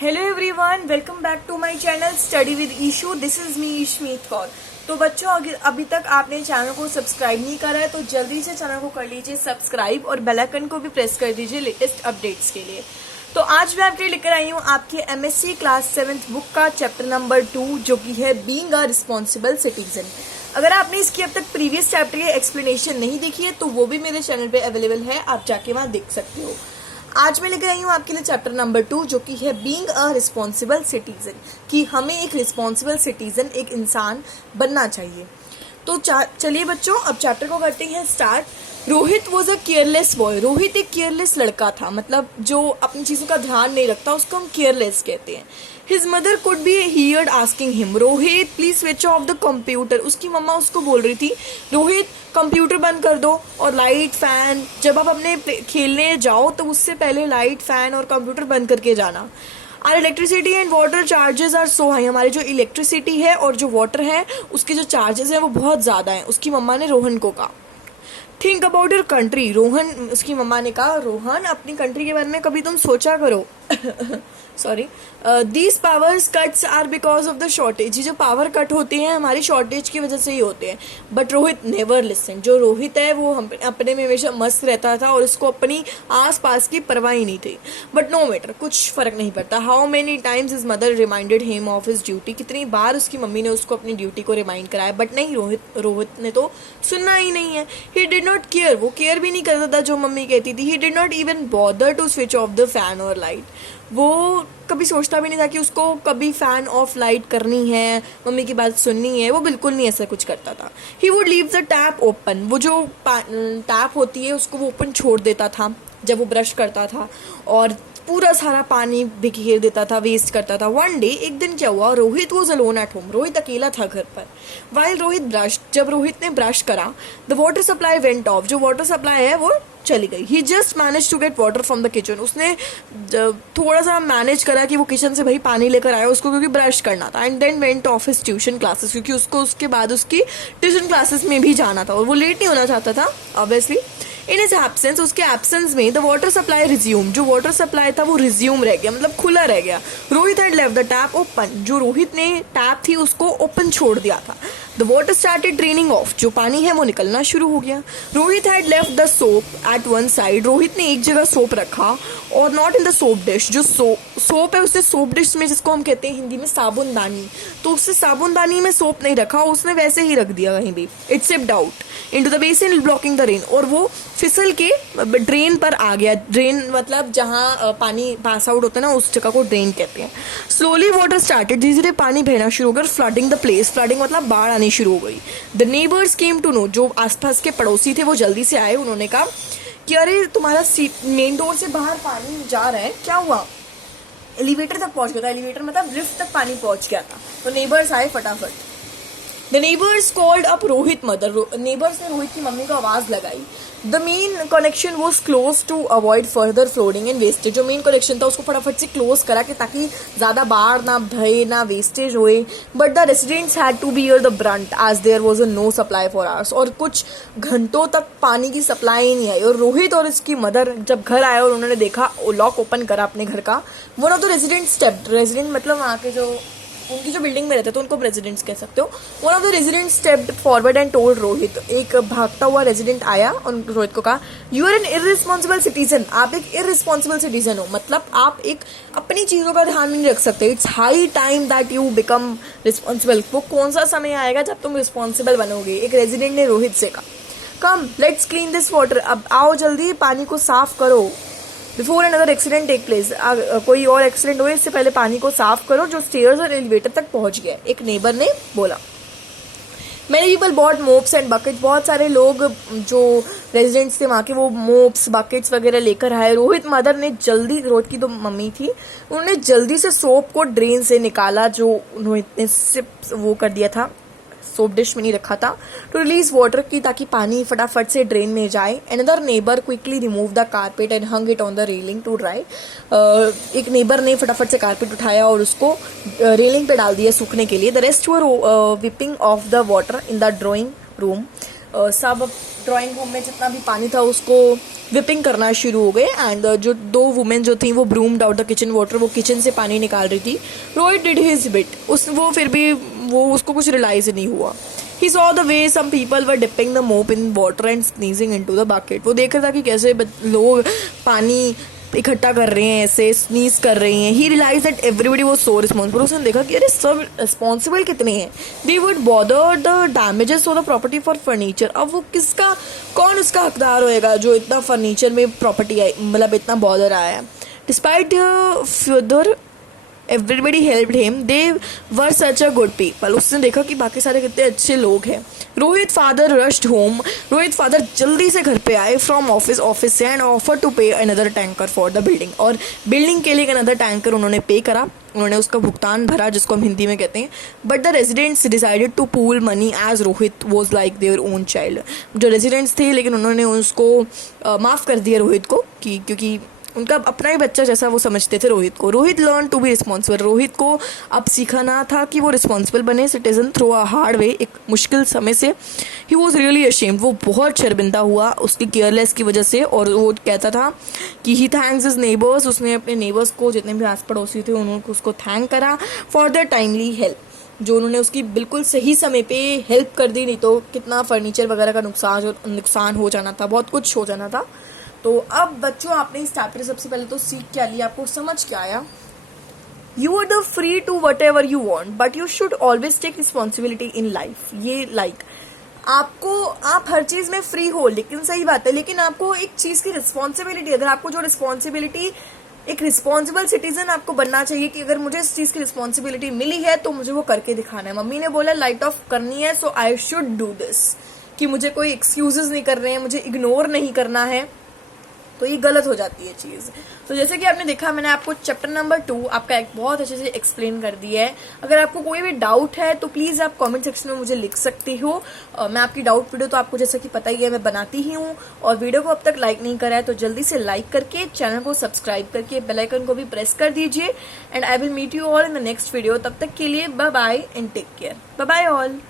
Hello everyone, welcome back to my channel study with Ishu. This is me Ishmeet Kaur. तो बच्चों, अभी तक आपने चैनल को सब्सक्राइब नहीं करा है तो जल्दी से चैनल को कर लीजिए सब्सक्राइब और बेल आइकन को भी प्रेस कर दीजिए लेटेस्ट अपडेट्स के लिए। तो आज मैं आपके लिए लेकर आई हूँ आपके एमएससी क्लास 7th बुक का चैप्टर नंबर 2 जो कि है बीइंग अ रिस्पॉन्सिबल सिटीजन। अगर आपने इसकी अब तक प्रीवियस चैप्टर की एक्सप्लेनेशन नहीं देखी है तो वो भी मेरे चैनल पे अवेलेबल है, आप जाके वहां देख सकते हो। आज मैं लेकर आई हूँ आपके लिए चैप्टर नंबर 2 जो कि है बीइंग अ रिस्पॉन्सिबल सिटीजन, कि हमें एक रिस्पॉन्सिबल सिटीजन, एक इंसान बनना चाहिए। तो चलिए बच्चों, अब चैप्टर को करते हैं start. Rohit was a careless boy. Rohit एक केयरलेस लड़का था, मतलब जो अपनी चीजों का ध्यान नहीं रखता उसको हम केयरलेस कहते हैं। His mother could be heard asking him, Rohit please switch off the computer. उसकी मम्मा उसको बोल रही थी, रोहित कंप्यूटर बंद कर दो और लाइट फैन, जब आप अपने खेलने जाओ तो उससे पहले लाइट फैन और कंप्यूटर बंद करके जाना। Are electricity and water charges are so high. हमारी जो इलेक्ट्रिसिटी है और जो वाटर है उसके जो चार्जेस है वो बहुत ज्यादा है, उसकी मम्मा ने रोहन को कहा। Think about your country. Rohan, उसकी मम्मा ने कहा, रोहन अपनी कंट्री के बारे में कभी तुम सोचा करो। Sorry, these powers cuts are because of the shortage. ये जो पावर कट होते हैं हमारी शॉर्टेज की वजह से ही होते हैं। But Rohit never listen. जो रोहित है वो अपने में हमेशा मस्त रहता था और उसको अपनी आस पास की परवाह ही नहीं थी। बट नो मैटर, कुछ फर्क नहीं पड़ता। How many times his mother reminded him of his duty. कितनी बार उसकी मम्मी ने उसको अपनी ड्यूटी को रिमाइंड कराया, बट नहीं, रोहित ने तो सुनना ही नहीं है। He did not care. वो केयर भी नहीं करता था जो मम्मी कहती थी। He did not even bother to switch off the fan और लाइट। वो कभी सोचता भी नहीं था कि उसको कभी फैन ऑफ लाइट करनी है, मम्मी की बात सुननी है। वो बिल्कुल नहीं ऐसा कुछ करता था। He would leave the tap open. वो जो टैप होती है उसको वो ओपन छोड़ देता था जब वो ब्रश करता था और पूरा सारा पानी बिखेर देता था, वेस्ट करता था। वन डे, एक दिन क्या हुआ, Rohit was alone at home. Rohit अकेला था घर पर। वाइल रोहित ब्रश, जब रोहित ने ब्रश करा, the water supply went off. जो वाटर सप्लाई है वो चली गई। He just manage to get water from the kitchen. उसने थोड़ा सा मैनेज करा कि वो किचन से भाई पानी लेकर आया उसको, क्योंकि ब्रश करना था। And then went off his tuition classes, क्योंकि उसको उसके बाद उसकी ट्यूशन क्लासेस में भी जाना था और वो लेट नहीं होना चाहता था ऑब्वियसली। इन इज एब्सेंस, उसके एब्सेंस में द वाटर सप्लाई रिज्यूम। जो वाटर सप्लाई था वो रिज्यूम रह गया, मतलब खुला रह गया। Rohit had left the tap open. जो रोहित ने टैप थी उसको ओपन छोड़ दिया था। The water started draining off. जो पानी है वो निकलना शुरू हो गया। Rohit had left the soap at one side. Rohit ने एक जगह सोप रखा और नॉट इन द सोप डिश। जो सोप है उसने सोप डिश में, जिसको हम कहते हैं हिंदी में साबुनदानी, तो उससे साबुनदानी में सोप नहीं रखा, उसने वैसे ही रख दिया कहीं भी। It sipped out into the basin blocking the rain. और वो फिसल के ड्रेन पर आ गया। ड्रेन मतलब जहाँ पानी पास आउट होता है ना, उस जगह को ड्रेन कहते हैं। Slowly water started. धीरे धीरे पानी बहना शुरू हो गया। Flooding the place. फ्लडिंग मतलब बाढ़ आनी शुरू हो गई। The neighbours came to know. जो आसपास के पड़ोसी थे वो जल्दी से आए। उन्होंने कहा कि अरे तुम्हारा मेन डोर से बाहर पानी जा रहा है, क्या हुआ? एलिवेटर तक पहुंच गया था। एलिवेटर मतलब लिफ्ट तक पानी पहुंच गया था। तो नेबर्स आए फटाफट। The neighbours called up Rohit mother. Neighbours ने रोहित की मम्मी को आवाज लगाई। The main connection was close to avoid further flooding and wastage. जो मेन कनेक्शन था उसको फटाफट से क्लोज करा कि ताकि ज्यादा बाढ़ ना बहे, ना वेस्टेज होए। But the residents had to bear the brunt as there was a no supply for hours. और कुछ घंटों तक पानी की सप्लाई ही नहीं आई। और रोहित और इसकी मदर जब घर आए और उन्होंने देखा, लॉक ओपन करा अपने घर का, one of the resident stepped. Resident मतलब वहाँ के जो उनकी जो बिल्डिंग में रहते थे उनको रेजिडेंट्स कह सकते हो। One of the resident stepped forward and told Rohit. एक भागता हुआ रेजिडेंट आया और रोहित को कहा, you are an irresponsible citizen. आप एक इररिस्पॉन्सिबल सिटीजन हो, मतलब आप एक अपनी चीजों का ध्यान नहीं रख सकते। It's high time that you become responsible. वो कौन सा समय आएगा जब तुम रिस्पॉन्सिबल बनोगे? एक रेजिडेंट ने रोहित से कहा, come let's clean this water. अब आओ जल्दी पानी को साफ करो। Before another accident take place. कोई और एक्सीडेंट हुए इससे पहले पानी को साफ करो जो स्टेयर्स और एलिवेटर तक पहुंच गया। एक नेबर ने बोला। Many people bought mops and buckets. बहुत सारे लोग जो रेजिडेंट्स थे वहाँ के वो मोप्स बकेट्स वगैरह लेकर आए। रोहित मदर ने जल्दी, रोहित की तो मम्मी थी, उन्होंने जल्दी से सोप को ड्रेन से निकाला जो रोहित ने सिप वो कर दिया था, सोप डिश में नहीं रखा था, टू रिलीज वाटर की ताकि पानी फटाफट से ड्रेन में जाए। Another neighbour quickly remove the carpet and hung it on the railing to dry. एक नेबर ने फटाफट से कारपेट उठाया और उसको रेलिंग पे डाल दिया सूखने के लिए। The rest were wiping off the water in the drawing room. सब ड्राइंग रूम में जितना भी पानी था उसको विपिंग करना शुरू हो गए। एंड जो 2 वुमेन जो थी वो ब्रूम्ड आउट द किचन वाटर, वो किचन से पानी निकाल रही थी। रोहित डिड हिज बिट, वो फिर भी उसको कुछ रियलाइज नहीं हुआ। He saw the way some people were dipping the mop in water and sneezing into the bucket. वो देख रहा था कि कैसे लोग पानी इकट्ठा कर रहे हैं, ऐसे स्नीज कर रही हैं। He realized that everybody was so responsible. उसने देखा कि अरे सब रिस्पॉन्सिबल कितने हैं। They would bother the damages of the property for furniture. अब वो कौन उसका हकदार होएगा जो इतना फर्नीचर में प्रॉपर्टी आई, मतलब इतना बॉदर आया है। Despite further everybody helped him, they were such a good people. उसने देखा कि बाकी सारे कितने अच्छे लोग हैं। Rohit father rushed home, Rohit father जल्दी से घर पे आए फ्रॉम ऑफिस से एंड ऑफर टू पे another tanker for the building. और बिल्डिंग के लिए अनदर टैंकर उन्होंने पे करा, उन्होंने उसका भुगतान भरा जिसको हम हिंदी में कहते हैं। But the residents decided to pool money as Rohit was like their own child. जो रेजिडेंट्स थे लेकिन उन्होंने उसको माफ़ कर दिया रोहित को, क्योंकि उनका अपना ही बच्चा जैसा वो समझते थे रोहित को। Rohit learn to be responsible, Rohit को अब सीखना था कि वो रिस्पॉन्सिबल बने citizen through a hard way, एक मुश्किल समय से। ही वॉज रियली अशेम्ड, वो बहुत शर्मिंदा हुआ उसकी केयरलेस की वजह से। और वो कहता था कि ही थैंक्स हिज नेबर्स, उसने अपने नेबर्स को, जितने भी आस पड़ोसी थे उन्होंने उसको थैंक करा फॉर देयर टाइमली हेल्प, जो उन्होंने उसकी बिल्कुल सही समय पे हेल्प कर दी, नहीं तो कितना फर्नीचर वगैरह का नुकसान हो जाना था, बहुत कुछ हो जाना था। तो अब बच्चों आपने इस चैप्टर सबसे पहले तो सीख क्या लिया, आपको समझ क्या आया। You are the free to whatever you want but you should always take responsibility in life. ये आप हर चीज में फ्री हो, लेकिन सही बात है, लेकिन आपको एक चीज की रिस्पॉन्सिबिलिटी, अगर आपको जो रिस्पॉन्सिबिलिटी, एक रिस्पॉन्सिबल सिटीजन आपको बनना चाहिए कि अगर मुझे इस चीज की रिस्पॉन्सिबिलिटी मिली है तो मुझे वो करके दिखाना है। मम्मी ने बोला लाइट ऑफ करनी है, सो आई शुड डू दिस, कि मुझे कोई एक्सक्यूजेस नहीं कर रहे हैं, मुझे इग्नोर नहीं करना है, तो ये गलत हो जाती है चीज़। तो जैसे कि आपने देखा, मैंने आपको चैप्टर नंबर 2 आपका एक बहुत अच्छे से एक्सप्लेन कर दिया है। अगर आपको कोई भी डाउट है तो प्लीज़ आप कमेंट सेक्शन में मुझे लिख सकते हो। मैं आपकी डाउट वीडियो तो आपको जैसा कि पता ही है मैं बनाती ही हूँ। और वीडियो को अब तक लाइक नहीं करा है तो जल्दी से लाइक करके चैनल को सब्सक्राइब करके बेल आइकन को भी प्रेस कर दीजिए। And I will meet you all in the next video. तब तक के लिए bye bye and take care. Bye bye all.